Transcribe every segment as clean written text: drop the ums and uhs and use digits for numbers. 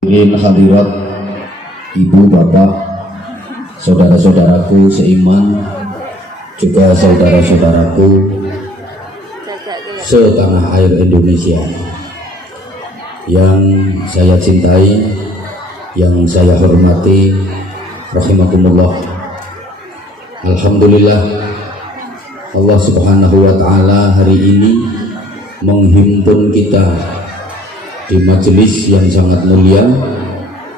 Hadirat ibu bapak, saudara-saudaraku seiman, juga saudara-saudaraku setanah air Indonesia yang saya cintai, yang saya hormati, rahimakumullah. Alhamdulillah, Allah Subhanahu wa ta'ala hari ini menghimpun kita di majelis yang sangat mulia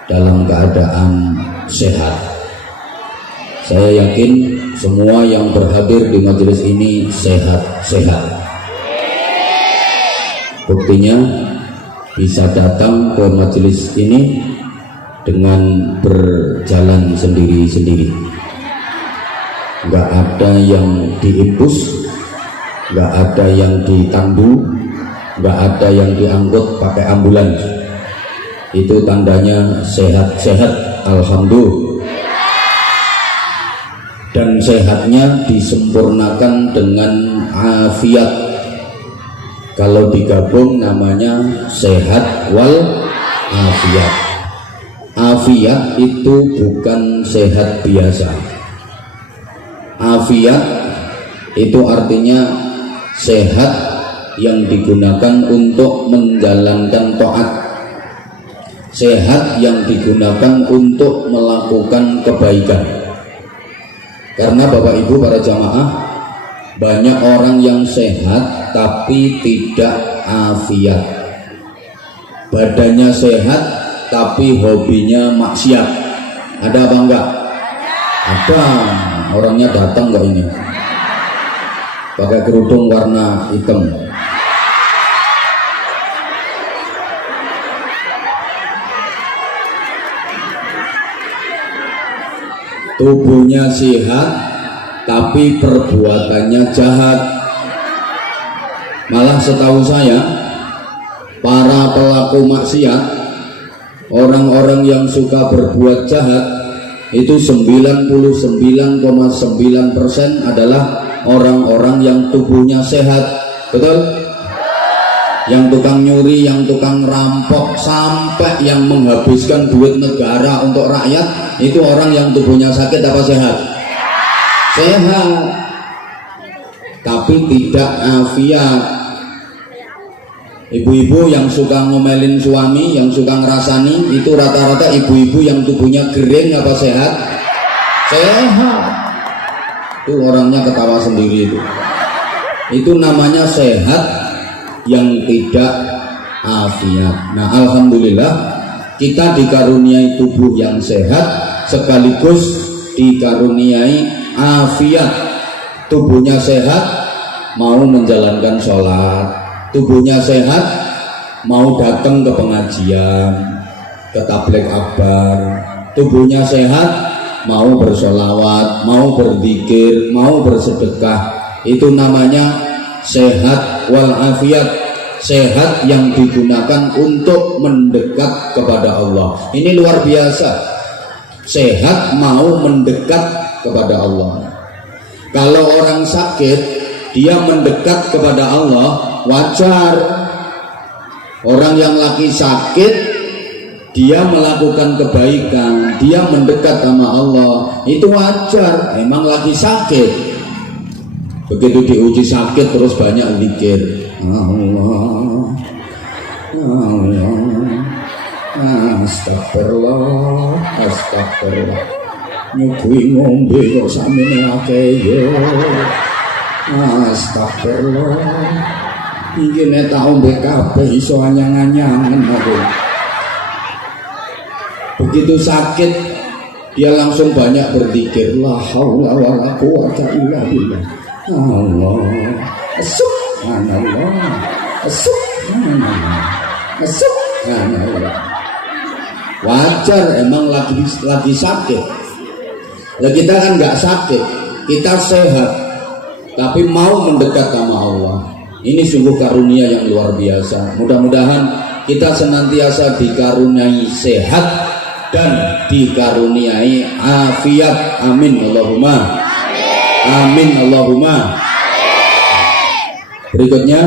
dalam keadaan sehat. Saya yakin semua yang berhadir di majelis ini sehat-sehat. Buktinya bisa datang ke majelis ini dengan berjalan sendiri-sendiri. Nggak ada yang diimpus, nggak ada yang ditandu, nggak ada yang diangkut pakai ambulans. Itu tandanya sehat-sehat, alhamdulillah. Dan sehatnya disempurnakan dengan afiat. Kalau digabung namanya sehat wal afiat. Afiat itu bukan sehat biasa. Afiat itu artinya sehat yang digunakan untuk menjalankan taat, sehat yang digunakan untuk melakukan kebaikan. Karena Bapak Ibu para jamaah, banyak orang yang sehat tapi tidak afiat. Badannya sehat tapi hobinya maksiat. Ada apa enggak? Ada. Orangnya datang enggak ini? Pakai kerudung warna hitam. Tubuhnya sehat tapi perbuatannya jahat. Malah setahu saya, para pelaku maksiat, orang-orang yang suka berbuat jahat itu 99,9% adalah orang-orang yang tubuhnya sehat. Betul? Yang tukang nyuri, yang tukang rampok, sampai yang menghabiskan duit negara untuk rakyat, itu orang yang tubuhnya sakit apa sehat? Sehat, tapi tidak afiat. Ibu-ibu yang suka ngomelin suami, yang suka ngerasani, itu rata-rata ibu-ibu yang tubuhnya kering apa sehat? Sehat. Itu orangnya ketawa sendiri itu. Itu namanya sehat yang tidak afiat. Nah, alhamdulillah kita dikaruniai tubuh yang sehat sekaligus dikaruniai afiat. Tubuhnya sehat mau menjalankan sholat, tubuhnya sehat mau datang ke pengajian, ke tabligh akbar, tubuhnya sehat mau bersolawat, mau berzikir, mau bersedekah. Itu namanya sehat wal afiat, sehat yang digunakan untuk mendekat kepada Allah. Ini luar biasa, sehat mau mendekat kepada Allah. Kalau orang sakit dia mendekat kepada Allah, wajar. Orang yang lagi sakit dia melakukan kebaikan, dia mendekat sama Allah, itu wajar, emang lagi sakit. Begitu diuji sakit terus banyak zikir, Allah, Allah, astagfirullah, astagfirullah. Nyuguhi ngombe kok samene akeh yo, astagfirullah. Iki nek tak ombe kabeh iso anyang-anyangan aku. Begitu sakit dia langsung banyak berzikir, la haula wala quwata illa billah. Allah, subhanallah, subhanallah, subhanallah. Wajar, emang lagi sakit. Nah, kita kan nggak sakit, kita sehat, tapi mau mendekat sama Allah. Ini sungguh karunia yang luar biasa. Mudah-mudahan kita senantiasa dikaruniai sehat dan dikaruniai afiat. Amin Allahumma. Amin Allahumma. Berikutnya,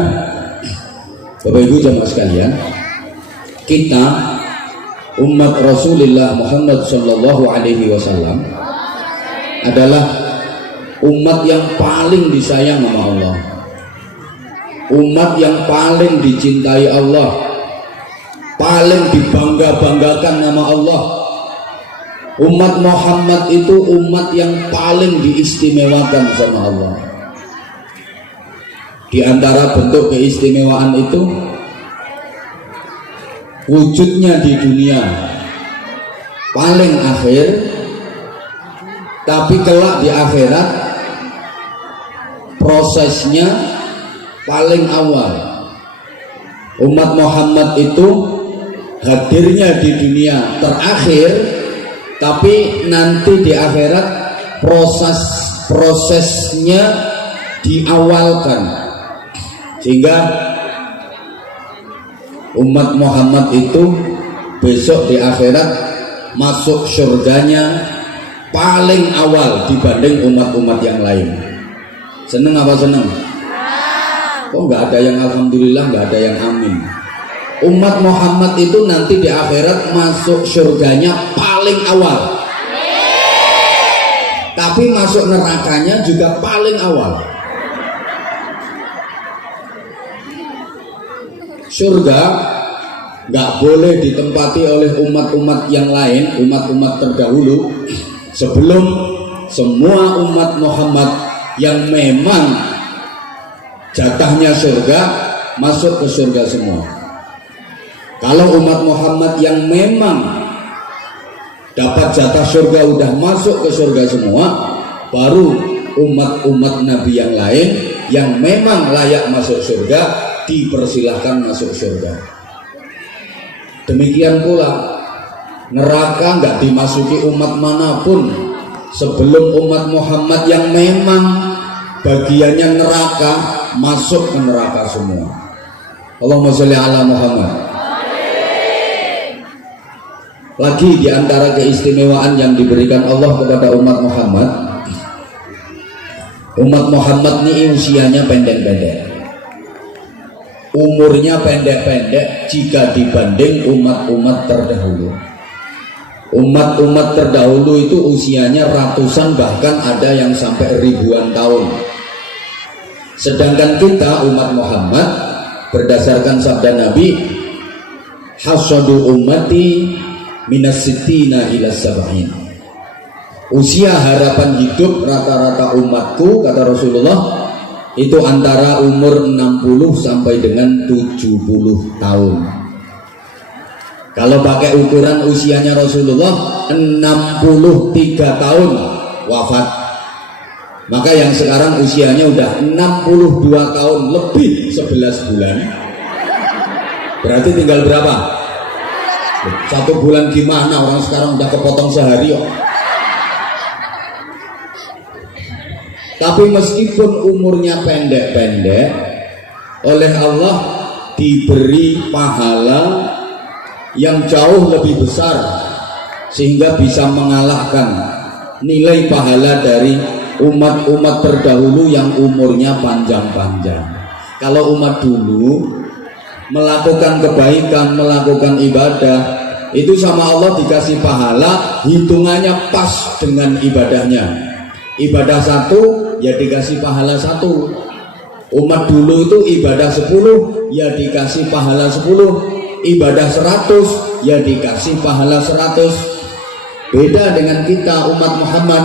Bapak Ibu jamaah sekalian, kita umat Rasulullah Muhammad Sallallahu Alaihi Wasallam adalah umat yang paling disayang sama Allah, umat yang paling dicintai Allah, paling dibangga-banggakan nama Allah. Umat Muhammad itu umat yang paling diistimewakan sama Allah. Di antara bentuk keistimewaan itu, wujudnya di dunia paling akhir, tapi kelak di akhirat prosesnya paling awal. Umat Muhammad itu hadirnya di dunia terakhir, tapi nanti di akhirat prosesnya diawalkan, sehingga umat Muhammad itu besok di akhirat masuk surganya paling awal dibanding umat-umat yang lain. Seneng apa seneng? Kok nggak ada yang alhamdulillah, nggak ada yang amin? Umat Muhammad itu nanti di akhirat masuk surganya paling awal, tapi masuk nerakanya juga paling awal. Surga nggak boleh ditempati oleh umat-umat yang lain, umat-umat terdahulu, sebelum semua umat Muhammad yang memang jatahnya surga masuk ke surga semua. Kalau umat Muhammad yang memang dapat jatah surga udah masuk ke surga semua, baru umat-umat Nabi yang lain yang memang layak masuk surga dipersilahkan masuk surga. Demikian pula neraka nggak dimasuki umat manapun sebelum umat Muhammad yang memang bagiannya neraka masuk ke neraka semua. Allahumma sholli ala Muhammad. Lagi di antara keistimewaan yang diberikan Allah kepada umat Muhammad, umat Muhammad ini usianya pendek-pendek, umurnya pendek-pendek jika dibanding umat-umat terdahulu. Umat-umat terdahulu itu usianya ratusan, bahkan ada yang sampai ribuan tahun. Sedangkan kita umat Muhammad berdasarkan sabda Nabi, hasadu ummati minas sittina ila sab'in. Usia harapan hidup rata-rata umatku, kata Rasulullah, itu antara umur 60 sampai dengan 70 tahun. Kalau pakai ukuran usianya Rasulullah 63 tahun wafat, maka yang sekarang usianya udah 62 tahun lebih 11 bulan. Berarti tinggal berapa? 1 bulan gimana, orang sekarang udah kepotong sehari kok. Tapi meskipun umurnya pendek-pendek, oleh Allah diberi pahala yang jauh lebih besar, sehingga bisa mengalahkan nilai pahala dari umat-umat terdahulu yang umurnya panjang-panjang. Kalau umat dulu melakukan kebaikan, melakukan ibadah, itu sama Allah dikasih pahala hitungannya pas dengan ibadahnya. Ibadah 1 ya dikasih pahala 1. Umat dulu itu ibadah 10 ya dikasih pahala 10, ibadah 100 ya dikasih pahala 100. Beda dengan kita umat Muhammad,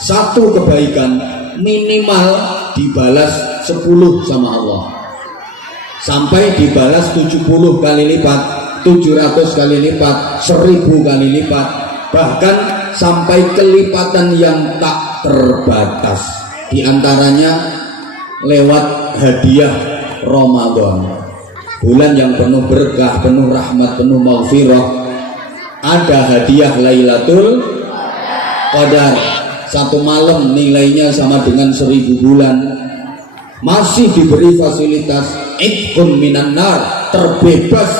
1 kebaikan minimal dibalas 10 sama Allah, sampai dibalas 70 kali lipat, 700 kali lipat, 1000 kali lipat, bahkan sampai kelipatan yang tak terbatas. Di antaranya lewat hadiah Ramadan, bulan yang penuh berkah, penuh rahmat, penuh maghfirah. Ada hadiah Lailatul Qadar, 1 malam nilainya sama dengan 1000 bulan. Masih diberi fasilitas itqun minan nar, terbebas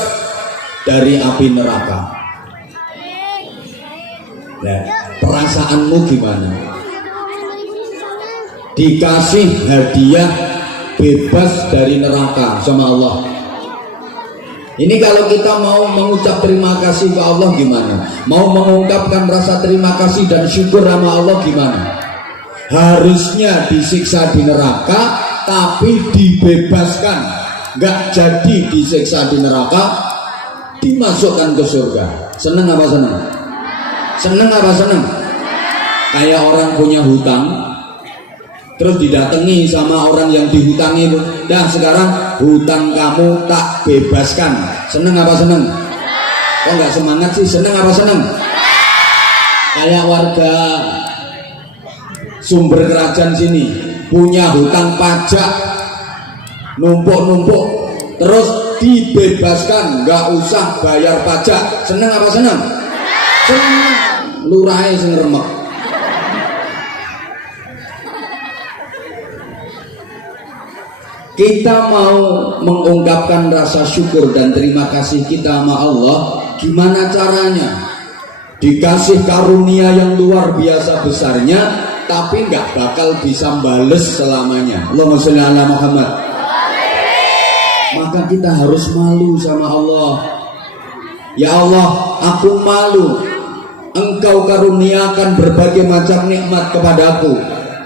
dari api neraka. Nah, perasaanmu gimana? Dikasih hadiah bebas dari neraka sama Allah. Ini kalau kita mau mengucap terima kasih ke Allah gimana? Mau mengungkapkan rasa terima kasih dan syukur sama Allah gimana? Harusnya disiksa di neraka tapi dibebaskan, nggak jadi disiksa di neraka, dimasukkan ke surga. Seneng apa seneng? Seneng apa seneng? Kayak orang punya hutang, terus didatangi sama orang yang dihutangi itu, dah sekarang hutang kamu tak bebaskan. Seneng apa seneng? Kok nggak semangat sih? Seneng apa seneng? Kayak warga Sumber Kerajaan sini punya hutang pajak numpuk-numpuk, terus dibebaskan, nggak usah bayar pajak. Seneng apa seneng? Seneng. Lurahe sing remek. Kita mau mengungkapkan rasa syukur dan terima kasih kita sama Allah, gimana caranya? Dikasih karunia yang luar biasa besarnya, tapi nggak bakal bisa bales selamanya. Allahumma sholli ala Muhammad. Maka kita harus malu sama Allah. Ya Allah, aku malu. Engkau karuniakan berbagai macam nikmat kepadaku.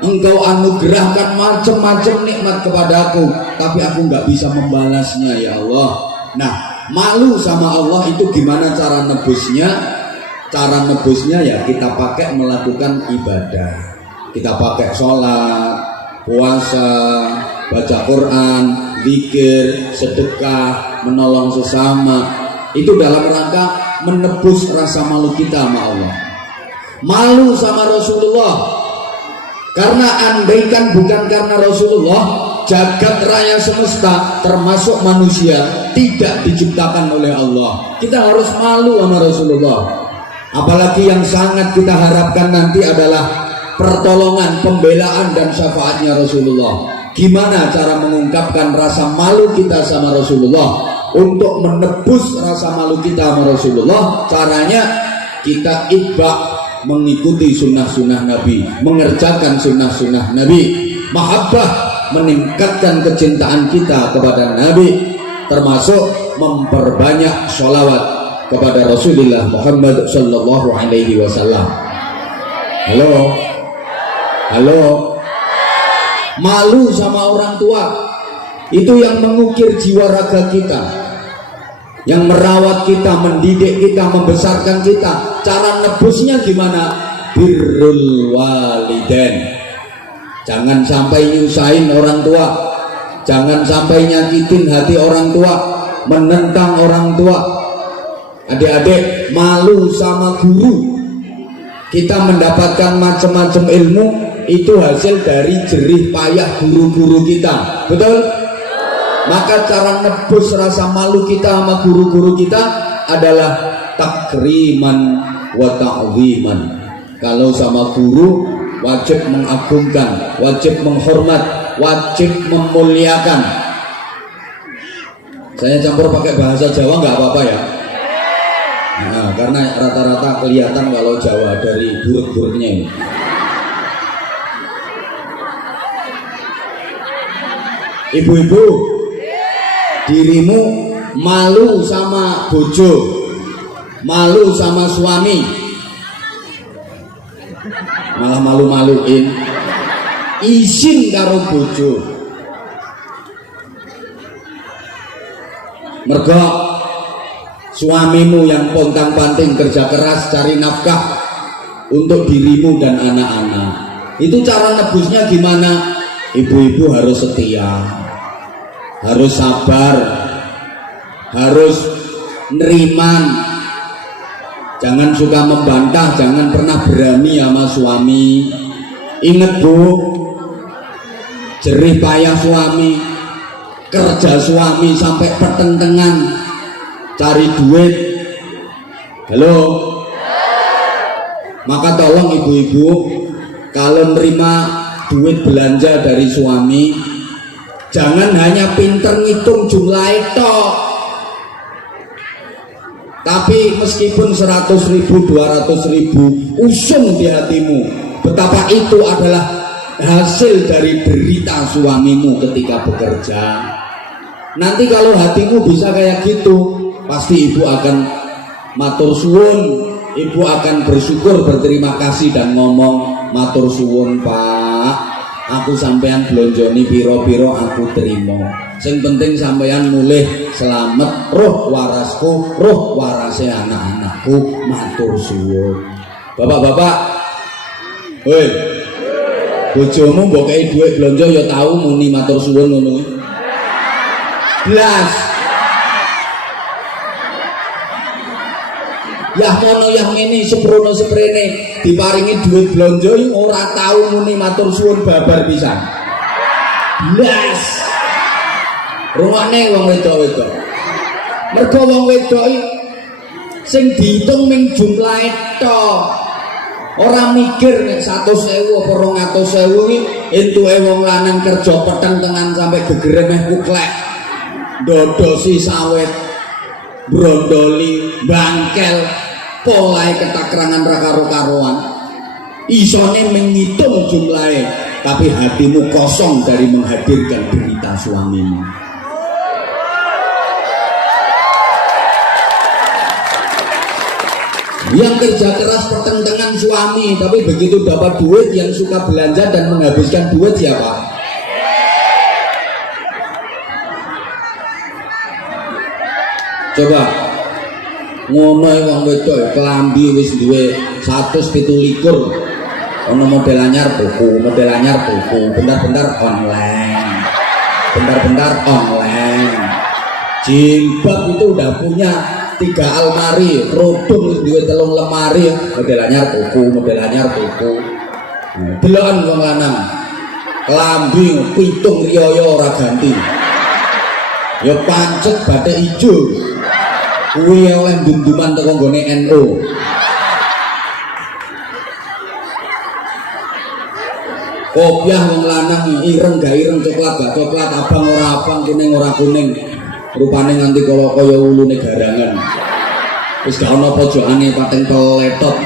Engkau anugerahkan macam-macam nikmat kepadaku, tapi aku nggak bisa membalasnya ya Allah. Nah, malu sama Allah itu gimana cara nebusnya? Cara nebusnya ya kita pakai melakukan ibadah. Kita pakai sholat, puasa, baca Quran, zikir, sedekah, menolong sesama. Itu dalam rangka menebus rasa malu kita sama Allah. Malu sama Rasulullah. Karena andaikan bukan karena Rasulullah, jagat raya semesta termasuk manusia tidak diciptakan oleh Allah. Kita harus malu sama Rasulullah. Apalagi yang sangat kita harapkan nanti adalah pertolongan, pembelaan dan syafaatnya Rasulullah. Gimana cara mengungkapkan rasa malu kita sama Rasulullah? Untuk menebus rasa malu kita sama Rasulullah, caranya kita itba, mengikuti sunnah-sunnah Nabi, mengerjakan sunnah-sunnah Nabi, mahabbah, meningkatkan kecintaan kita kepada Nabi, termasuk memperbanyak sholawat kepada Rasulullah Muhammad sallallahu alaihi wasallam. Halo, halo. Malu sama orang tua itu yang mengukir jiwa raga kita, yang merawat kita, mendidik kita, membesarkan kita. Cara nebusnya gimana? Birrul walidain. Jangan sampai nyusahin orang tua, jangan sampai nyakitin hati orang tua, menentang orang tua. Adik-adik, malu sama guru. Kita mendapatkan macam-macam ilmu itu hasil dari jerih payah guru-guru kita, betul? Maka cara nebus rasa malu kita sama guru-guru kita adalah takriman wa ta'ziman. Kalau sama guru wajib mengagungkan, wajib menghormat, wajib memuliakan. Saya campur pakai bahasa Jawa nggak apa-apa ya? Nah, karena rata-rata kelihatan kalau Jawa dari buruk-buruknya ini. Ibu-ibu, dirimu malu sama bojo, malu sama suami, malah malu-maluin, izin karo bojo. Mergo suamimu yang pontang-panting kerja keras cari nafkah untuk dirimu dan anak-anak. Itu cara nebusnya gimana? Ibu-ibu harus setia, harus sabar, harus neriman, jangan suka membantah, jangan pernah berani sama suami. Ingat bu, jerih payah suami, kerja suami sampai pertentangan cari duit. Halo, maka tolong ibu-ibu kalau nerima duit belanja dari suami, jangan hanya pinter ngitung jumlah itu, tapi meskipun 100.000, 200.000 usung di hatimu betapa itu adalah hasil dari derita suamimu ketika bekerja. Nanti kalau hatimu bisa kayak gitu, pasti ibu akan matur suwun, ibu akan bersyukur, berterima kasih dan ngomong matur suwun Pak, aku sampean blonjoni piro-piro aku terima, sing penting sampean mulih selamat, roh warasku, roh warase anak-anakku, matur suwun. Bapak-bapak, woi, bojomu mbok kei dhuwit blonjo ya tau muni matur suwun ngono. Blas. Yah mono yah ngene seprono seprene diparingi dhuwit blonjo ora tau muni matur suwun babar pisan. Blas. Rungokne wong wedok-wedok. Mergo wong wedok sing diitung ming jumlahe tok. Ora mikir nek 100.000 apa 200.000 iki entuke wong lanang kerja peteng tengan sampai gegere meh kuklek. Dodosi sawit, brondoli, bangkel, polahe ketakrangan ra karo-karoan. Isone menghitung jumlahe, tapi hatimu kosong dari menghadirkan berita suamimu. Yang kerja keras pertentangan suami, tapi begitu dapat duit yang suka belanja dan menghabiskan duit siapa? Coba ngono wong wedok kelambi wis duwe 127 ono model anyar tuku, bentar-bentar online, jilbab itu udah punya 3 almari, kerudung wis duwe 3 lemari, model anyar tuku. Delokan wong lanang kelambi pitung riyo ora ganti, ya pancet batik ijo kuwi oleh dunduman teko nggone NU. Kopiah wong lanang ireng gak ireng, coklat gak coklat, abang ora abang, kuning ora kuning, rupane nganti kaya ulune garangan. Wis gak ana pojokane pating peletot.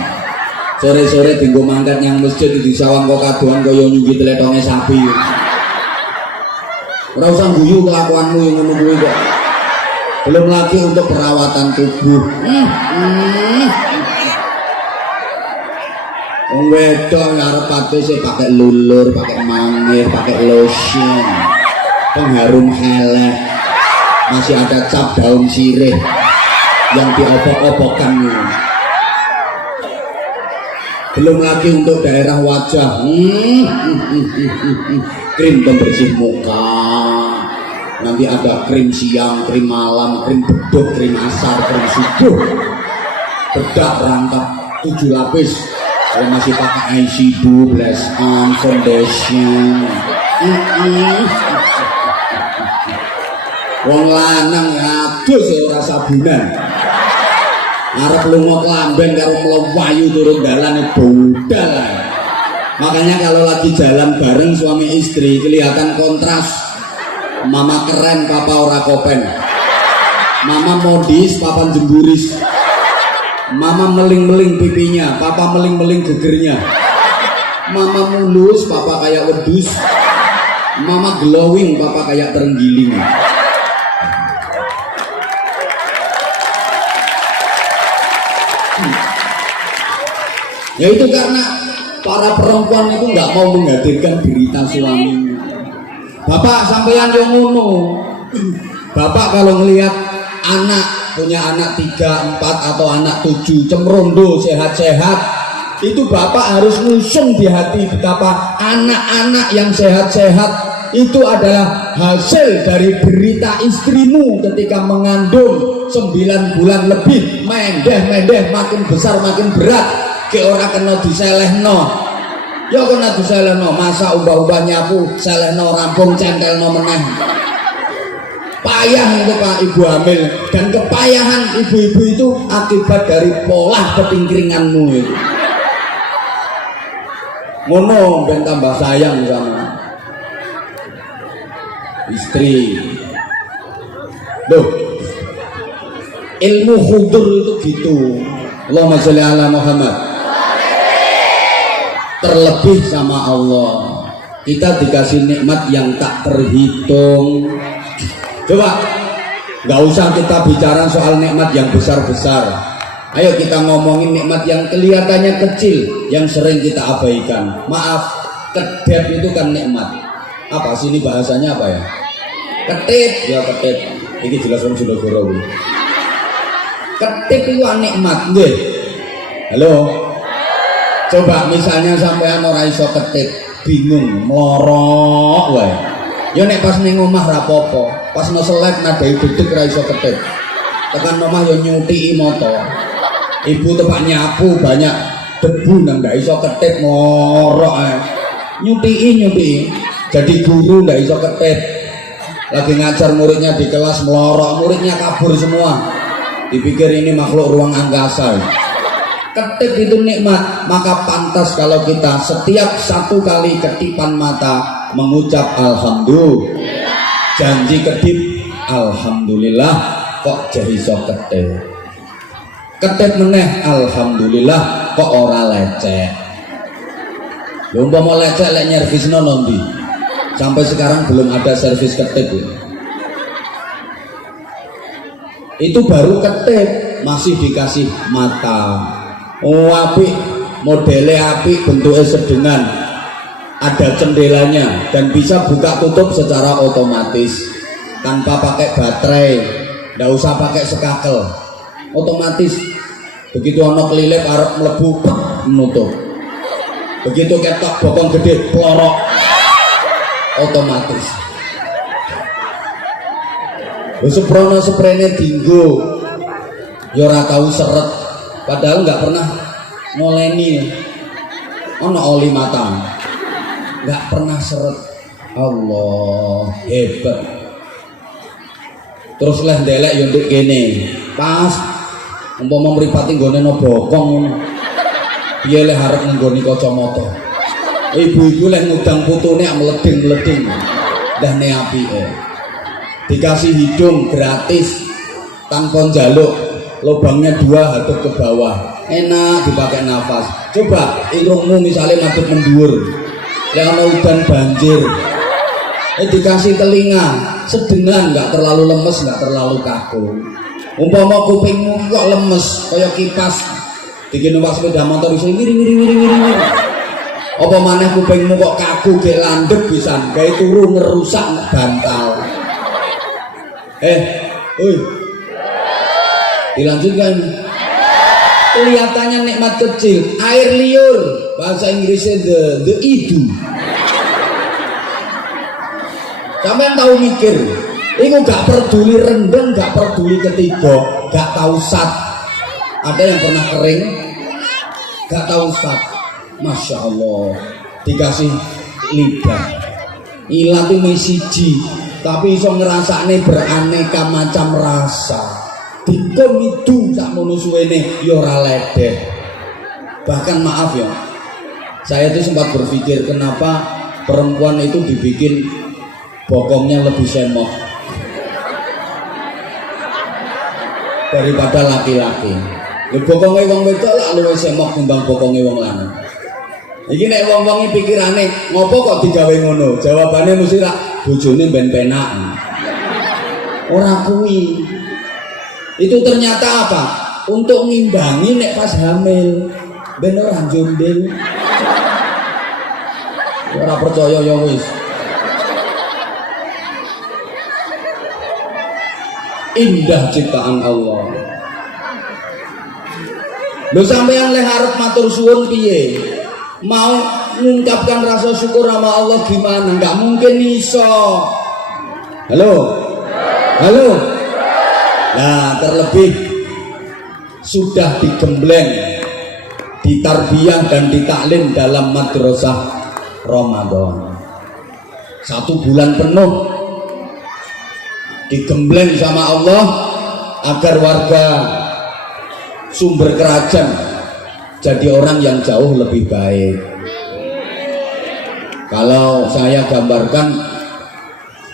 Sore-sore dienggo mangkat nyang masjid di sawang kok kadoan kaya nyunggi tletonge sapi. Ora usah guyu kelakuanmu yang ngono kuwi kok. Belum lagi untuk perawatan tubuh. Wong wedok arep patise pakai lulur, pakai mangir, pakai lotion, pengharum helek, masih ada cap daun sirih yang diopok-opokkan. Belum lagi untuk daerah wajah, krim pembersih muka. Nanti ada krim siang, krim malam, krim beduk, krim asar, krim subuh, bedak rangkap 7 lapis. Kalau masih pakai eyeshadow, blush on, foundation. Wong lanang aduh ora sabunan. Arep lunga klamben karo mlewayu turun dalan budal. Makanya kalau lagi jalan bareng suami istri kelihatan kontras. Mama keren, papa ora kopen. Mama modis, papa jemburis. Mama meling-meling pipinya, papa meling-meling gegernya. Mama mulus, papa kayak wedus. Mama glowing, papa kayak terenggiling. Ya itu karena para perempuan itu nggak mau menghadirkan berita suami. Bapak sampeyan yang ngono. Bapak kalau ngelihat anak punya anak 3, 4 atau anak 7 cemrondo sehat-sehat, itu bapak harus ngusung di hati betapa anak-anak yang sehat-sehat itu adalah hasil dari berita istrimu ketika mengandung 9 bulan lebih, mendeh makin besar makin berat, ke ora kena diselehno. Ya kena diselehno, masa ubah-ubah nyapu selehno rampung centelno meneh. Payah itu Pak ibu hamil, dan kepayahan ibu-ibu itu akibat dari pola ketingkringanmu itu. Ngono ben tambah sayang sama istri. Loh, ilmu khudur itu gitu. Allahumma sholli ala Muhammad. Terlebih sama Allah, kita dikasih nikmat yang tak terhitung. Coba Nggak usah kita bicara soal nikmat yang besar-besar. Ayo kita ngomongin nikmat yang kelihatannya kecil, yang sering kita abaikan. Maaf, kedep itu kan nikmat. Apa sih ini bahasanya apa ya? Ketip, ya ketip. Ini jelas kan sudah goro. Ketip itu nikmat, nggih. Halo. Coba misalnya sampean ora iso ketip, bingung, mlorok wae. Ya nek pas ning omah ra apa-apa, pas no selek nadai dedeg ra iso ketip. Tekan omah ya nyuti motor. Ibu tepak nyapu banyak debu nang ndak iso ketip mlorok ae. Nyuti. Jadi guru ndak iso ketip. Lagi ngajar muridnya di kelas melorok, muridnya kabur semua. Dipikir ini makhluk ruang angkasa. Ketip itu nikmat, maka pantas kalau kita setiap satu kali ketipan mata mengucap alhamdulillah. Janji kedip alhamdulillah, kok jadi iso ketip. Ketip meneh alhamdulillah, kok ora lecek. Lho umpama lecek lek nyervisno nondi. Sampai sekarang belum ada servis ketip. Itu baru ketip, masih dikasih mata. Oh apik, modelnya apik, bentuknya sedengan, ada jendelanya dan bisa buka tutup secara otomatis tanpa pakai baterai, nggak usah pakai sekakel, otomatis. Begitu ono kelilip arep mlebu menutup, begitu ketok bokong gede pelorok otomatis. Seprono sprene dinggo ya ora tau seret, padahal nggak pernah ngoleni ono oli mata, nggak pernah seret. Allah hebat. Terus lah ndelek yo ndek kene pas umpama mripate nggone no bokong piye le arep nggoni kacamata, ibu-ibu leh ngudang putune meleding-meleding dah ne apike. Dikasih hidung gratis tanpa njaluk, lubangnya 2 hadap ke bawah, enak dipakai nafas. Coba irungmu misalnya madhep mendur, lek ana udan banjir, dikasih telinga sedengan, nggak terlalu lemes, nggak terlalu kaku. Umpama kupingmu kok lemes kayak kipas bikin numpak sepeda motor iso ngiri. Apa maneh kupingmu kok kaku gek landhep pisan, gawe turu ngerusak bantal. Dilanjutkan. Kelihatannya nikmat kecil, air liur, bahasa Inggrisnya the idu. Sampeyan tahu mikir, itu gak peduli rendang, gak peduli ketiga, gak tahu sat. Ada yang pernah kering, gak tahu sat. Masya Allah, dikasih lidah, ilat itu siji, tapi iso ngerasane beraneka macam rasa. Dikem itu sak mono suwene ya ora ledeh. Bahkan maaf ya, saya itu sempat berpikir kenapa perempuan itu dibikin bokongnya lebih semok daripada laki-laki. Lha bokonge wong wedok lak luwih semok timbang bokonge wong lanang. Iki nek wong-wong pikirane ngopo kok digawe ngono? Jawabane mesti rak bojone ben penak. Ora kuwi. Itu ternyata apa? Untuk ngimbangi nek pas hamil ben ora jondel. Ora percaya ya wis. Indah ciptaan Allah. Lho sampeyan leh arep matur suwun piye? Mau mengungkapkan rasa syukur sama Allah gimana? Nggak mungkin iso. Halo? Nah terlebih sudah digembleng, ditarbiyah dan ditaklim dalam madrasah Ramadan 1 bulan penuh, digembleng sama Allah agar warga sumber kerajaan jadi orang yang jauh lebih baik. Kalau saya gambarkan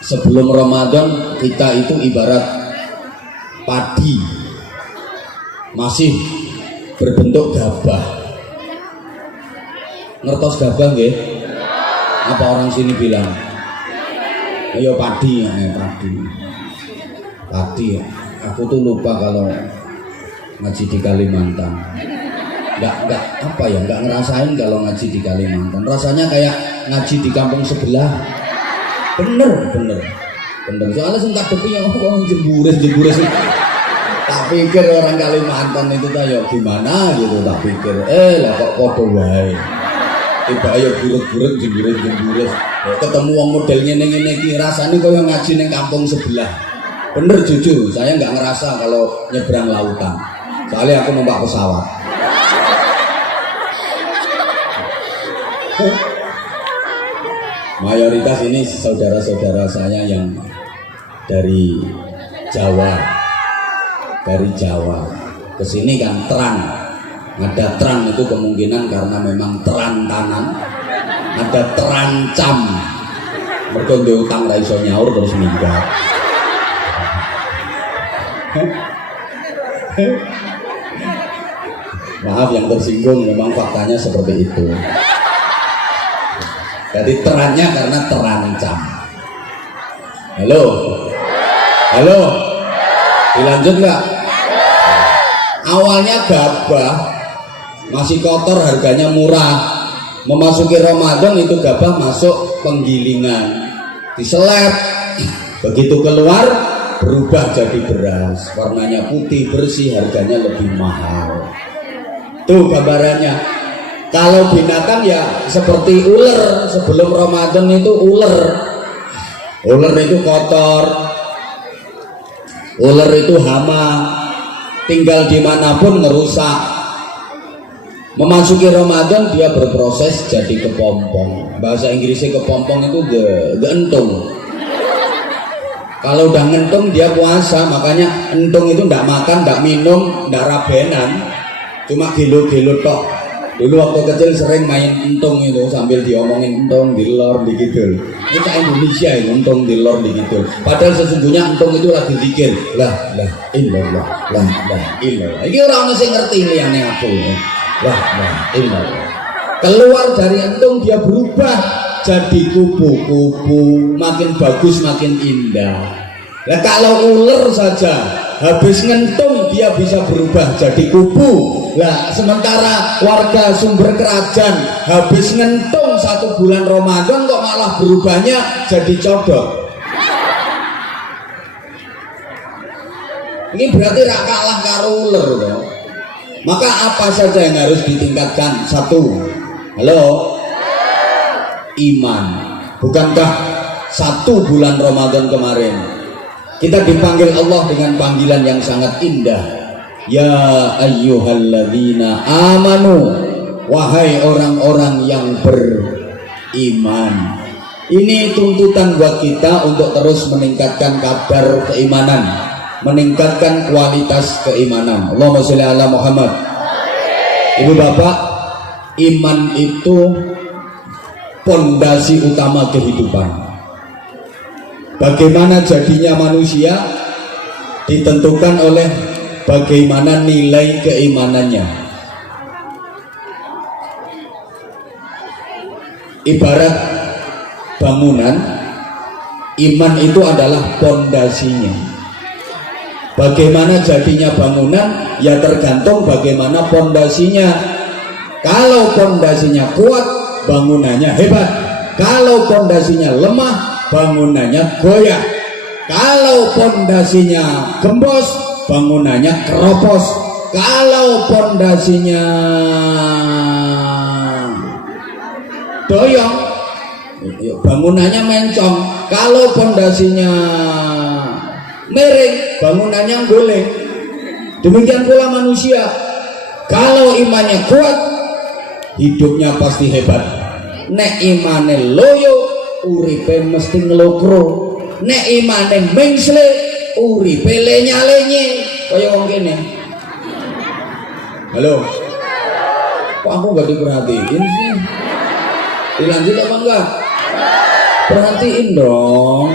sebelum Ramadan kita itu ibarat padi masih berbentuk gabah. Ngertos gabah nggih? Apa orang sini bilang? Ayo padi, padi. Tadi aku tuh lupa kalau ngaji di Kalimantan. Nggak apa ya, nggak ngerasain kalau ngaji di Kalimantan. Rasanya kayak ngaji di kampung sebelah. Bener. Soalnya singkat depi ya, jemburis. Tak pikir orang Kalimantan itu tayo gimana gitu, tak pikir. Lah kok podo wae. Tiba ayo buruk-buruk jemburis. Ketemu wong model ngene-ngene iki rasane kaya ngaji ning kampung sebelah. Bener jujur, saya nggak ngerasa kalau nyebrang lautan. Soalnya aku numpak pesawat. Mayoritas ini saudara-saudara saya yang dari Jawa. Kesini kan terang. Ada terang itu kemungkinan karena memang terantanan. Ada terancam. Mergo ndek utang ra iso nyaur terus minggat. Maaf yang tersinggung, memang faktanya seperti itu. Jadi terannya karena terancam. Halo, dilanjut nggak? Awalnya gabah masih kotor, harganya murah. Memasuki Ramadan itu gabah masuk penggilingan, diseleb. Begitu keluar berubah jadi beras, warnanya putih bersih, harganya lebih mahal. Tuh gambarannya. Kalau binatang ya seperti ular, sebelum Ramadan itu ular itu kotor, ular itu hama, tinggal dimanapun ngerusak. Memasuki Ramadan dia berproses jadi kepompong. Bahasa Inggrisnya kepompong itu entung. Kalau udah ngentung dia puasa, makanya entung itu ndak makan, ndak minum, ndak rabenan, cuma gelo-gelo tok. Dulu waktu kecil sering main entung itu sambil diomongin entung, dilor, digidul. Ini kayak Indonesia itu entung, dilor, digidul. Padahal sesungguhnya entung itu lagi zikir. Lah illallah, illallah. Ini orang mesti ngerti nih yang aku. Lah illallah. Keluar dari entung dia berubah jadi kupu-kupu, makin bagus, makin indah. Nah kalau ular saja habis ngentung dia bisa berubah jadi kupu. Lah sementara warga sumber kerajaan habis ngentung 1 bulan Ramadan kok malah berubahnya jadi codok. Ini berarti rak kalah karo ular toh. Maka apa saja yang harus ditingkatkan? 1, halo, iman. Bukankah 1 bulan Ramadan kemarin kita dipanggil Allah dengan panggilan yang sangat indah, ya ayyuhalladzina amanu, wahai orang-orang yang beriman. Ini tuntutan buat kita untuk terus meningkatkan kadar keimanan, meningkatkan kualitas keimanan. Allahumma sholli ala Muhammad. Ibu bapak, iman itu pondasi utama kehidupan. Bagaimana jadinya manusia ditentukan oleh bagaimana nilai keimanannya. Ibarat bangunan, iman itu adalah pondasinya. Bagaimana jadinya bangunan ya tergantung bagaimana pondasinya. Kalau pondasinya kuat, bangunannya hebat. Kalau pondasinya lemah, bangunannya goyah. Kalau pondasinya gembos, bangunannya keropos. Kalau pondasinya doyong, bangunannya mencong. Kalau pondasinya miring, bangunannya goleng. Demikian pula manusia. Kalau imannya kuat, hidupnya pasti hebat. Nek imane loyo, uripe mesti ngelokro. Nek imane mengsle, uripe lenye-lenye kaya wong kene. Halo. Kok aku gak diperhatiin sih? Dilanjut apa enggak? Perhatiin dong.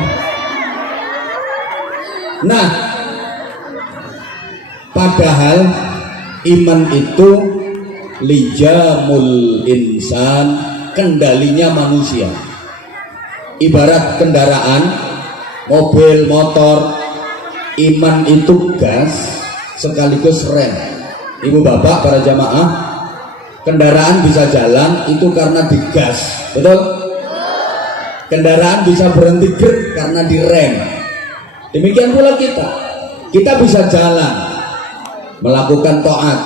Nah, padahal iman itu lijamul insan, kendalinya manusia. Ibarat kendaraan, mobil, motor, iman itu gas sekaligus rem. Ibu bapak para jamaah, kendaraan bisa jalan itu karena digas, betul? Kendaraan bisa berhenti karena direm. Demikian pula kita bisa jalan melakukan taat,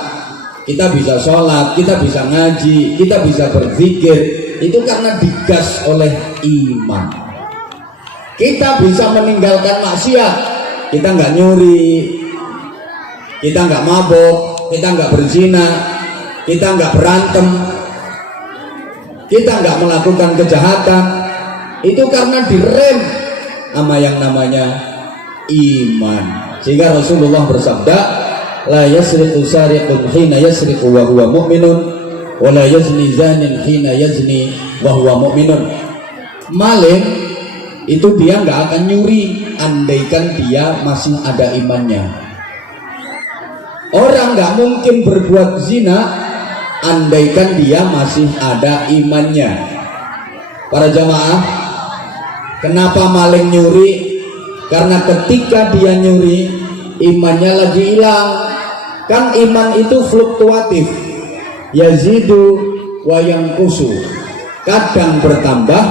kita bisa sholat, kita bisa ngaji, kita bisa berzikir, itu karena digas oleh iman. Kita bisa meninggalkan maksiat, kita nggak nyuri, kita nggak mabuk, kita nggak berzina, kita nggak berantem, kita nggak melakukan kejahatan, itu karena direm sama yang namanya iman. Sehingga Rasulullah bersabda, la yasriqu sariqun hina yasriqu wa huwa mu'minun, wa la yazni zanin hina yazni wa huwa mu'minun. Maling itu dia nggak akan nyuri andaikan dia masih ada imannya. Orang nggak mungkin berbuat zina andaikan dia masih ada imannya. Para jamaah, kenapa maling nyuri? Karena ketika dia nyuri, imannya lagi hilang. Kan iman itu fluktuatif, yazidu wa yanqusu, kadang bertambah,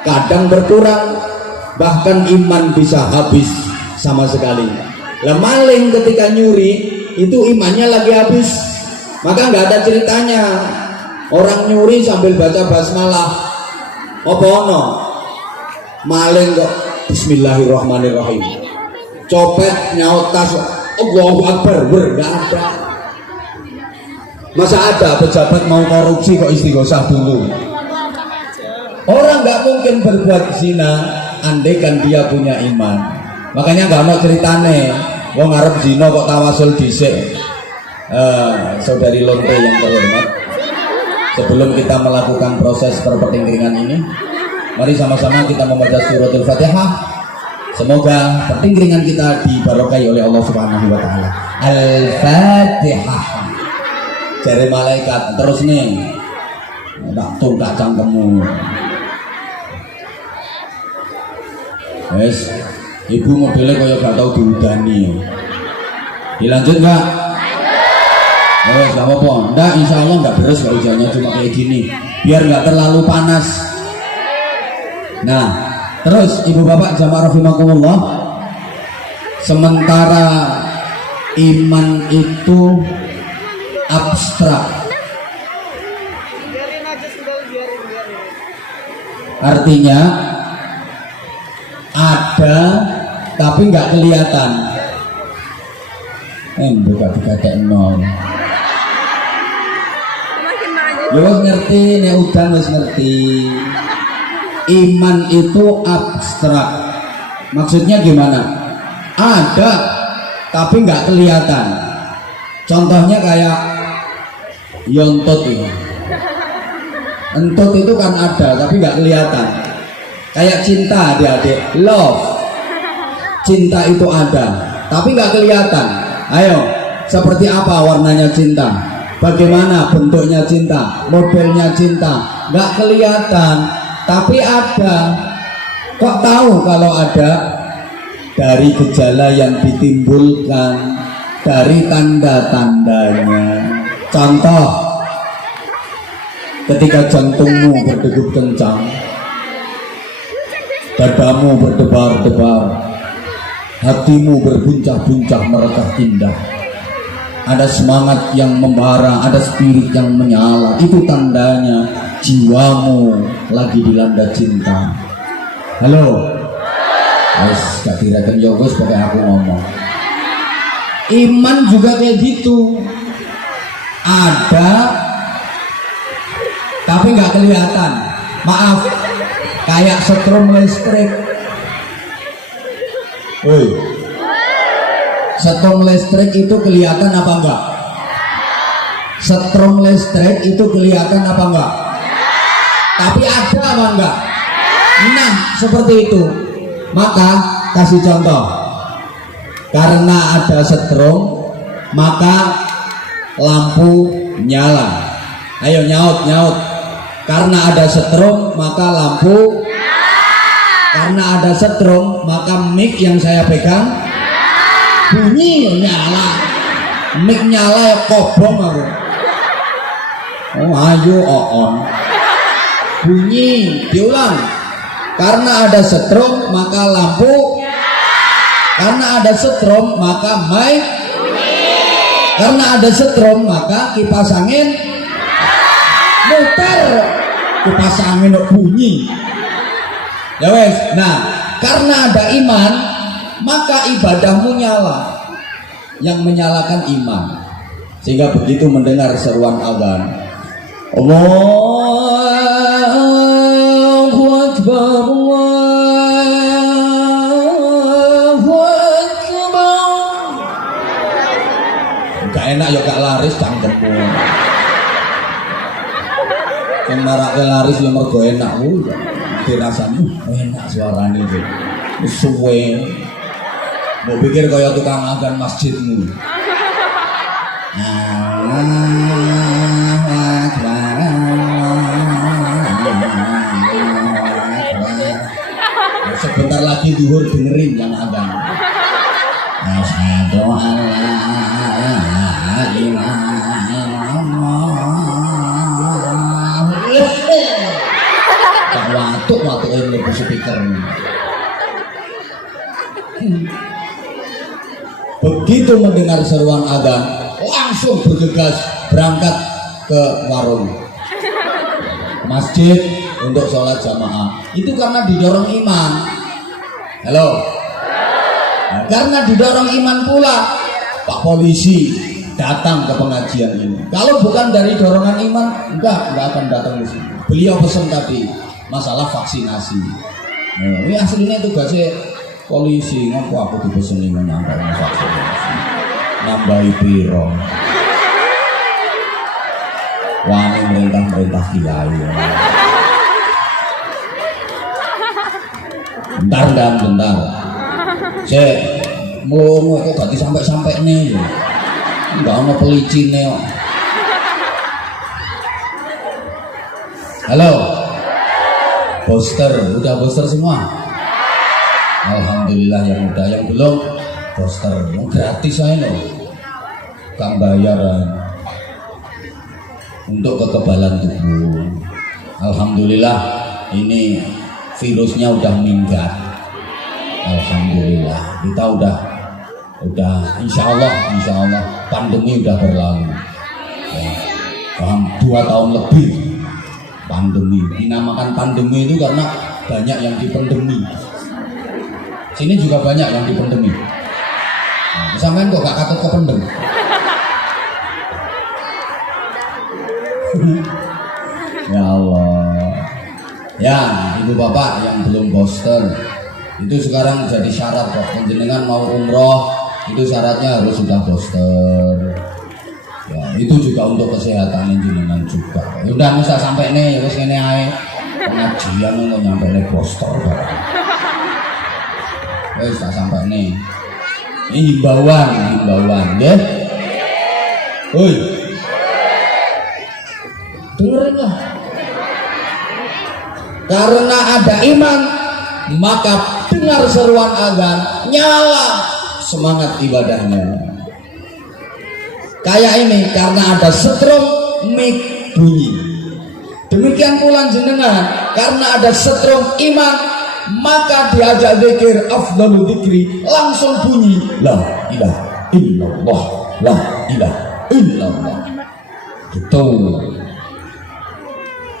kadang berkurang, bahkan iman bisa habis sama sekali. Lah maling ketika nyuri itu imannya lagi habis, maka nggak ada ceritanya orang nyuri sambil baca basmalah. Apa ono? Maling kok bismillahirrahmanirrahim, copet nyaut tas Allahu Akbar, nggak ada. Masa ada pejabat mau korupsi kok istighosah dulu? Orang nggak mungkin berbuat zina andaikan dia punya iman. Makanya nggak mau ceritane wong ngarep zina kok tawasul dhisik. Saudari Lonte yang terhormat, sebelum kita melakukan proses perpetinggiringan ini, mari sama-sama kita membaca suratul Fatihah. Semoga pertinggiringan kita dibarokai oleh Allah Subhanahu wa taala. Al-Fatihah. Jare malaikat terus nih. Tak tungkak cangkemmu. Wes, ibu modelnya kaya gak tau diudani. Dilanjut nggak? Wes, gak apa-apa. Nggak, insya Allah nggak beres kalau hujannya cuma kayak gini. Biar nggak terlalu panas. Nah, terus ibu bapak jamaah rahimakumullah, sementara iman itu abstrak, artinya ada tapi nggak kelihatan. Bukan dikatain nol. Ya wis ngerti, nek udan wis ngerti. Iman itu abstrak. Maksudnya gimana? Ada tapi nggak kelihatan. Contohnya kayak yontot itu. Entot itu kan ada tapi nggak kelihatan. Kayak cinta adik-adik, love. Cinta itu ada tapi nggak kelihatan. Ayo, seperti apa warnanya cinta? Bagaimana bentuknya cinta? Modelnya cinta? Nggak kelihatan tapi ada. Kok tahu kalau ada? Dari gejala yang ditimbulkan, dari tanda-tandanya. Contoh, ketika jantungmu berdegup kencang, dadamu berdebar-debar, hatimu berbuncah-buncah merekah indah, ada semangat yang membara, ada spirit yang menyala, itu tandanya jiwamu lagi dilanda cinta. Halo, wes gak direken ya wes pakai aku ngomong. Iman juga kayak gitu, ada tapi nggak kelihatan. Maaf, kayak setrum listrik. Woi, setrum listrik itu kelihatan apa enggak? Setrum listrik itu kelihatan apa enggak? Tapi ada apa enggak? Nah, seperti itu. Maka kasih contoh. Karena ada setrum, maka lampu nyala. Ayo nyaut. Karena ada setrum, maka lampu. Karena ada setrum, maka mic yang saya pegang. bunyi nyala, mic nyala ya kobong aku. Oh ayo on, bunyi diulang. Karena ada setrum maka lampu, karena ada setrum maka mic, karena ada setrum maka kipas angin muter, kipas angin bunyi. Ya wes, nah karena ada iman maka ibadahmu nyala, yang menyalakan iman. Sehingga begitu mendengar seruan azan, Allahu Akbar, Allahu Akbar. Gak enak ya gak laris cangkemmu. Yang marak laris ya mergo enak dirasani enak suaranya itu. Suwe. Mau pikir kaya tukang azan masjidmu. Sebentar lagi zuhur dengerin yang azan. Asyhadu an la ilaha illallah. Tak watuk ini lebih speaker. Begitu mendengar seruan azan, langsung bergegas berangkat ke warung masjid untuk sholat jamaah. Itu karena didorong iman. Halo. Nah, karena didorong iman pula Pak Polisi datang ke pengajian ini. Kalau bukan dari dorongan iman, enggak akan datang ke sini. Beliau pesan tadi masalah vaksinasi. Nah, ini aslinya tugasnya polisi, ngaku aku dipeseni menambah vaksinasi, nambahi piro. Wani merintah kiai. Bentar. Saya mau kok gak sampai nih. Enggak ono pelicine kok. Halo. Poster, udah poster semua? Alhamdulillah yang udah, yang belum poster gratis aja loh. Kang bayaran untuk kekebalan tubuh. Alhamdulillah ini virusnya udah meningkat. Alhamdulillah kita udah insya Allah pandemi udah berlalu ya, 2 tahun lebih pandemi. Dinamakan pandemi itu karena banyak yang dipendemi. Sini juga banyak yang dipendemi. Nah, sampean kok gak katut kependem. Ya Allah. Ya, ibu bapak yang belum booster itu sekarang jadi syarat kok. Penjenengan mau umroh itu syaratnya harus sudah booster. Ya, itu juga untuk kesehatan jenengan juga. Ya udah bisa sampai nih, terus ngene ae. Pengajian mau nyampe nih booster barang. Wes tak sampai nih. Ini himbauan, ya. Woi. Dengerin lah. Karena ada iman, maka dengar seruan azan, nyala semangat ibadahnya. Kayak ini karena ada setrum mic bunyi. Demikian pula jenengan karena ada setrum iman, maka diajak zikir afdhalu dzikri langsung bunyi la ilaha illallah, la ilaha illallah. Gitu.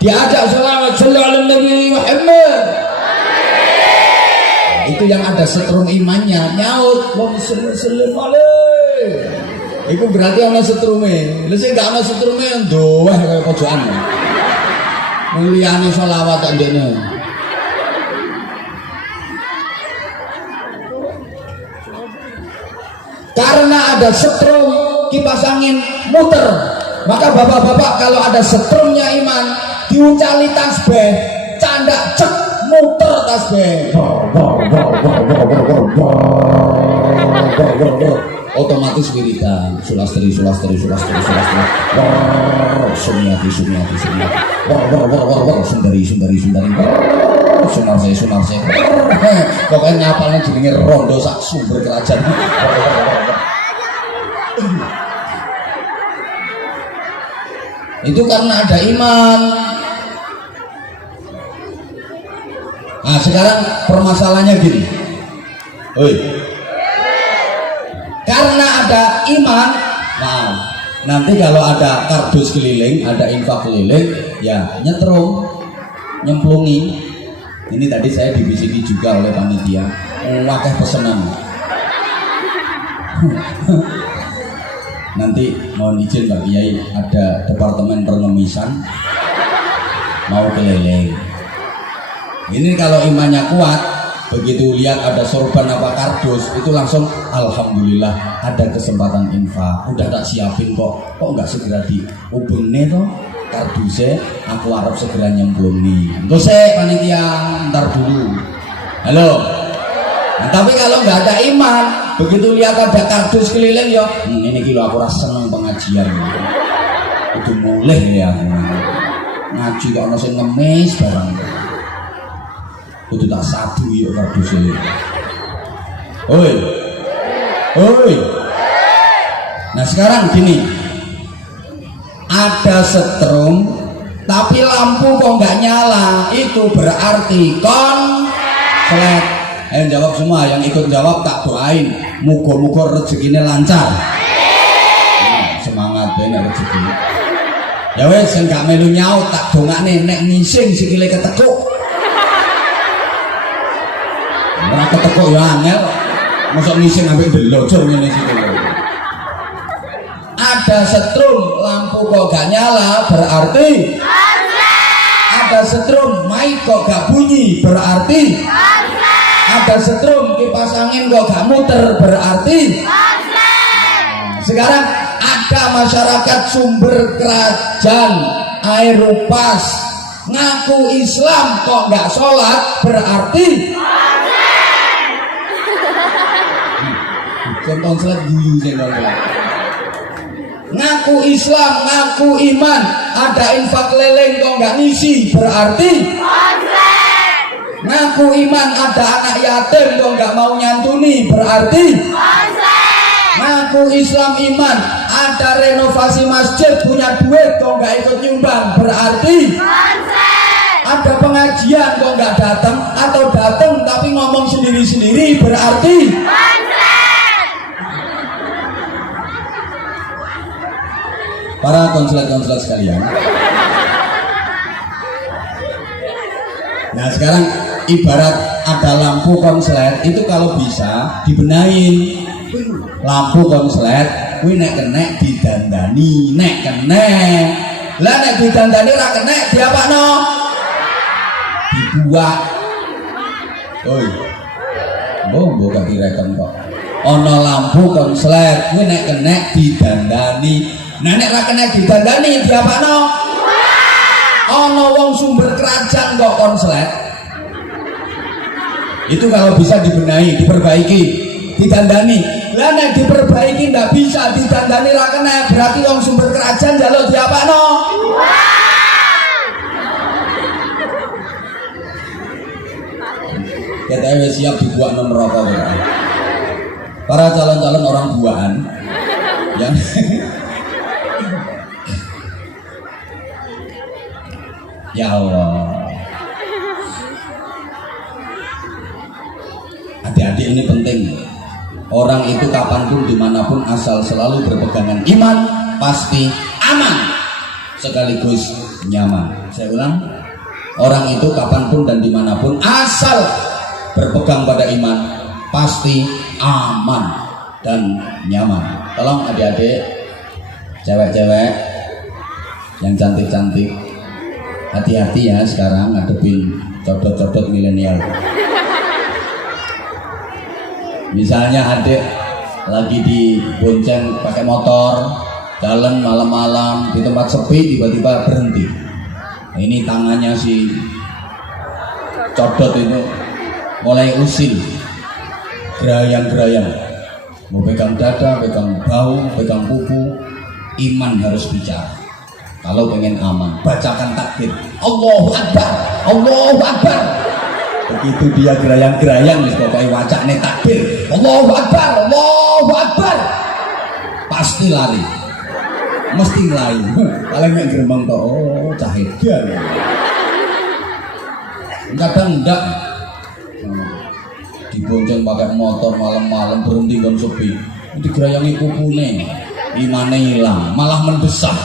Diajak sholawat ala Nabi Muhammad. Itu yang ada setrum imannya nyaut wa sallallahu alaihi. Itu berarti ana setrume. Lha sing gak ana setrume ndoah kaya pojokan. Muliyane sholawat tak ndekne. Karena ada setrum kipas angin muter, maka bapak-bapak kalau ada setrumnya iman diucali tasbih, candak cek muter tasbih, otomatis wiridan sulastri sumiati sundari sunar saya pokoknya nyapalnya jenenge rondo sak sumber kerajaan. Itu karena ada iman. Nah sekarang permasalahannya gini, karena ada iman, nah nanti kalau ada kardus keliling, ada infak keliling, ya nyetrum, nyemplungi. Ini tadi saya dibisiki juga oleh panitia, wakil pesanan. Nanti mohon izin Pak Kiai, ada departemen pengemisan mau keliling. Ini kalau imannya kuat, begitu lihat ada sorban apa kardus, itu langsung alhamdulillah ada kesempatan infak. Udah tak siapin kok nggak segera diubungne toh kardusnya, aku harap segera nyemplungi. Enggak sih panitia, ntar dulu. Halo. Nah, tapi kalau nggak ada iman, begitu lihat ada kardus keliling ya, ini kilo aku rasa seneng pengajian. Itu mulai ya. Ngaji kok ono sing ngemis barang. Itu tak satu ya kardusnya. Oi. Nah sekarang gini, ada setrum tapi lampu kok nggak nyala, itu berarti konslet. Ayo jawab semua, yang ikut jawab tak doain, muga-muga rezekinya lancar. Semangat bener rezeki. Ya wes sing gak melu nyaut tak dongakne nek ngising sikile ketekuk. Ora ketekuk ya angel. Mosok ngising ambek delojor ngene sikile. Ada setrum lampu kok gak nyala berarti ada setrum mic kok gak bunyi berarti ada setrum kipas angin kok gak muter berarti sekarang ada masyarakat sumber kerajaan Aeropas ngaku Islam kok gak sholat berarti konslet guyu ngaku Islam, ngaku iman, ada infak leleng kok nggak ngisi berarti ngaku iman, ada anak yatim kok nggak mau nyantuni berarti ngaku Islam iman, ada renovasi masjid punya duit kok nggak ikut nyumbang berarti ada pengajian kok nggak datang atau datang tapi ngomong sendiri-sendiri berarti para konsulat-konsulat sekalian. Nah sekarang ibarat ada lampu konslet itu kalau bisa dibenahin. Lampu konslet kuwi nek kenek didandani, nek kenek. Lah nek didandani ra kenek diapakno? Dibuat. Mbok gak direken kok. Ana lampu konslet kuwi nek kenek didandani. Nenek ra kena didandani diapakno? Ana wong sumber kerajaan kok konslet. Itu kalau bisa dibenahi, diperbaiki, didandani. Lah nek diperbaiki ndak bisa didandani ra kena, berarti wong sumber kerajaan njaluk diapakno? Kita wis siap dibuat neraka kok. Para calon-calon orang buahan yang ya Allah, adik-adik ini penting. Orang itu kapanpun dimanapun asal selalu berpegangan iman pasti aman sekaligus nyaman. Saya ulang, orang itu kapanpun dan dimanapun asal berpegang pada iman pasti aman dan nyaman. Tolong adik-adik, cewek-cewek yang cantik-cantik, hati-hati ya sekarang ngadepin codot-codot milenial. Misalnya adik lagi dibonceng pakai motor, jalan malam-malam di tempat sepi, tiba-tiba berhenti. Ini tangannya si codot itu mulai usil, gerayang-gerayang, mau pegang dada, pegang bahu, pegang kuku. Iman harus bicara. Kalau pengen aman, bacakan takbir, Allahu Akbar, Allahu Akbar. Begitu dia gerayang-gerayang, pokoknya wacane takbir, Allahu Akbar, Allahu Akbar. pasti lari, mesti lain. Paling nek gremeng tok, oh cah edan. Kadang ndak dibonceng pakai motor malam-malam berhenti kan sepi, digerayangi kupune, imane hilang, malah mendesak.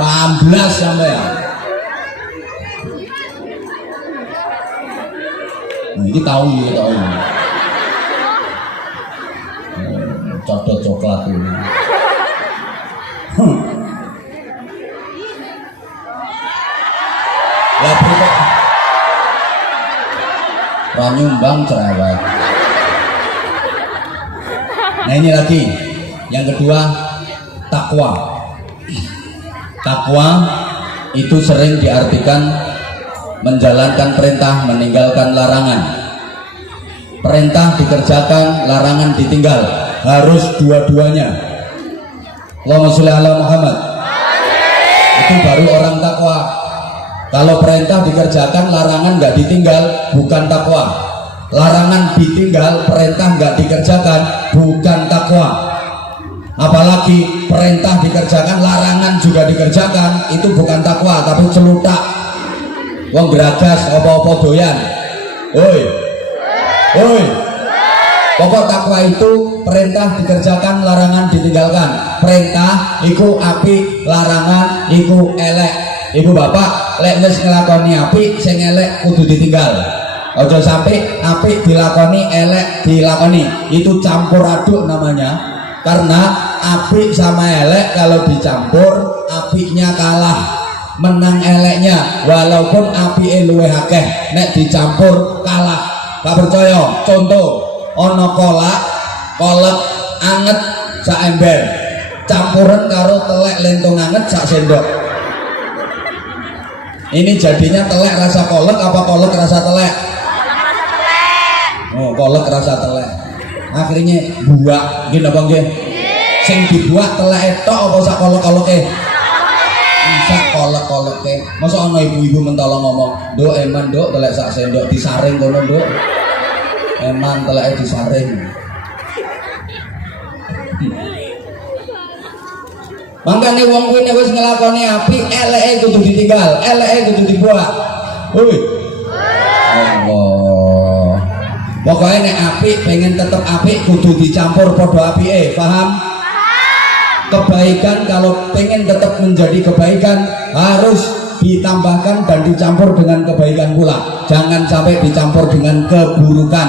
Amblas sampai ya. Nah, ini tahu ya tahu. Codot coklat ini. Lah berikut. Ranyumbang cerewet. Nah ini lagi yang kedua, takwa. Takwa itu sering diartikan menjalankan perintah, meninggalkan larangan. Perintah dikerjakan, larangan ditinggal, harus dua-duanya. Allahumma sholli ala Muhammad. Itu baru orang takwa. Kalau perintah dikerjakan, larangan nggak ditinggal, bukan takwa. Larangan ditinggal, perintah nggak dikerjakan, bukan takwa. Apalagi perintah dikerjakan, larangan juga dikerjakan, itu bukan takwa, tapi celutak. Wong geragas, apa-apa doyan. Oi, oi. Pokok takwa itu perintah dikerjakan, larangan ditinggalkan. Perintah iku apik, larangan iku elek. Ibu bapak, lek wis nglakoni apik, sing elek kudu ditinggal. Ojo sampai apik dilakoni, elek dilakoni. Itu campur aduk namanya. Karena apik sama elek kalau dicampur, apiknya kalah, menang eleknya. Walaupun apike luwih akeh, nek dicampur kalah. Gak percaya? Contoh, ono kolak anget sak ember, campuran karo telek lentong anget sak sendok. Ini jadinya telek rasa kolak apa kolak rasa telek? Oh, kolak rasa telek. Akhirnya buak gini apa nggih? Sing dibuak telek tok apa sak kolak-koloke? Sak kolak-koloke. Masa ana ibu-ibu mentolo ngomong, "Nduk, eman nduk, telek sak sendok disaring kono, Nduk." Eman teleke disaring. Mangkane wong kuwi nek wis nglakoni apik, eleke kudu ditinggal, eleke kudu dibuak. Woi. Allah. Pokoknya nek apik pengen tetep apik kudu dicampur padha apike, paham? Kebaikan kalau pengen tetap menjadi kebaikan harus ditambahkan dan dicampur dengan kebaikan pula. Jangan sampai dicampur dengan keburukan.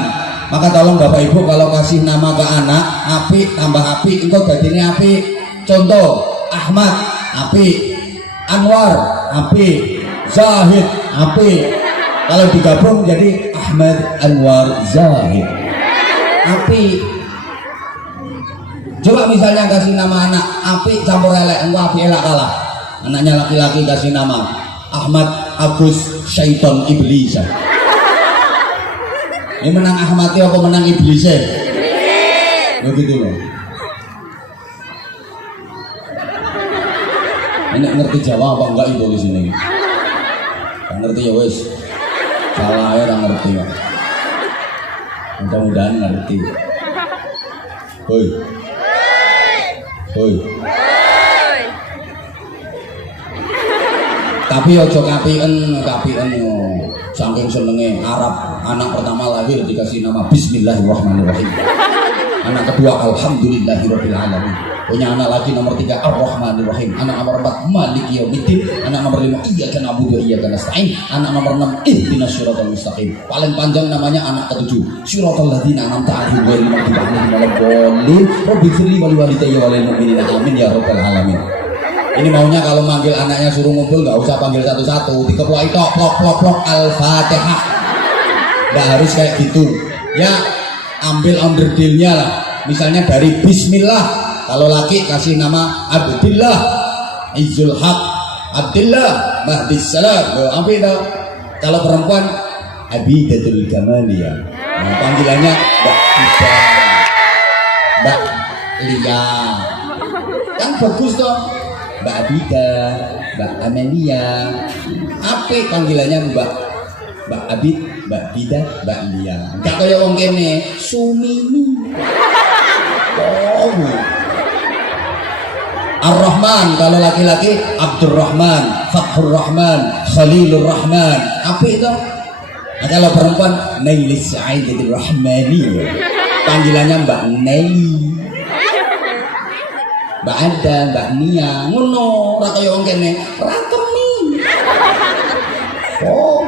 Maka tolong Bapak Ibu kalau kasih nama ke anak, apik tambah apik, engko dadine apik. Contoh, Ahmad apik, Anwar apik, Zahid apik. Kalau digabung jadi Ahmad Anwar Zahid apik. Coba misalnya kasih nama anak apik campur elek, engko apik elak kalah. Anaknya laki-laki kasih nama Ahmad Agus Syaiton Iblis. Ini menang Ahmadnya apa menang Iblisnya? Begitu loh. Ini ngerti Jawa apa enggak ibu di sini? Gak ngerti ya wes. Salah ya ngerti ya. Mudah-mudahan ngerti. Hoi. Hoi. Tapi ojo kapian yo. Saking senenge Arab, anak pertama lahir dikasih nama Bismillahirrahmanirrahim. Anak kedua Alhamdulillahirabbil alamin. Punya anak lagi nomor 3 Ar-Rahmanirrahim. Anak nomor 4 Maliki Yaumiddin. Anak nomor 5 Iyyaka na'budu wa iyyaka nasta'in. Anak nomor 6 Ihdinas siratal mustaqim. Paling panjang namanya anak ke-7 Siratal ladzina an'amta 'alaihim ghairil maghdubi 'alaihim waladdallin. Rabbighfirli wa liwalidayya wa lil mu'minina amin ya rabbal alamin. Ini maunya kalau manggil anaknya suruh ngumpul nggak usah panggil satu-satu, dikepuai tok plok Al-Fatihah. Nggak harus kayak gitu. Ya ambil onderdilnya lah. Misalnya dari Bismillah. Kalau laki kasih nama Abdillah, Izzul Haq, Abdillah, Mahdis Salam. Ambil dah. Kalau perempuan Abidatul Kamaliyah. Nah, panggilannya Mbak Ida, Mbak Lia. Kan bagus dong. Mbak Abida, Mbak Amelia. Apa panggilannya Mbak Mbak Abid, Mbak Dida, Mbak Lia. Gak kaya wong kene Sumini. Oh. Ar-Rahman kalau laki-laki Abdurrahman, Fathur Rahman, Khalilur Rahman. Apa itu? Nah, kalau perempuan Nailis Saidatul Rahmani. Panggilannya Mbak Nei. Mbak Ada, Mbak Nia, ngono, ora kaya wong kene, rakemi. Oh.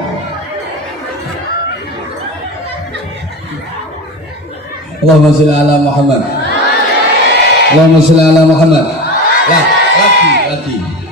Allahumma sholli ala Muhammad. Allahumma sholli ala Muhammad. Lagi.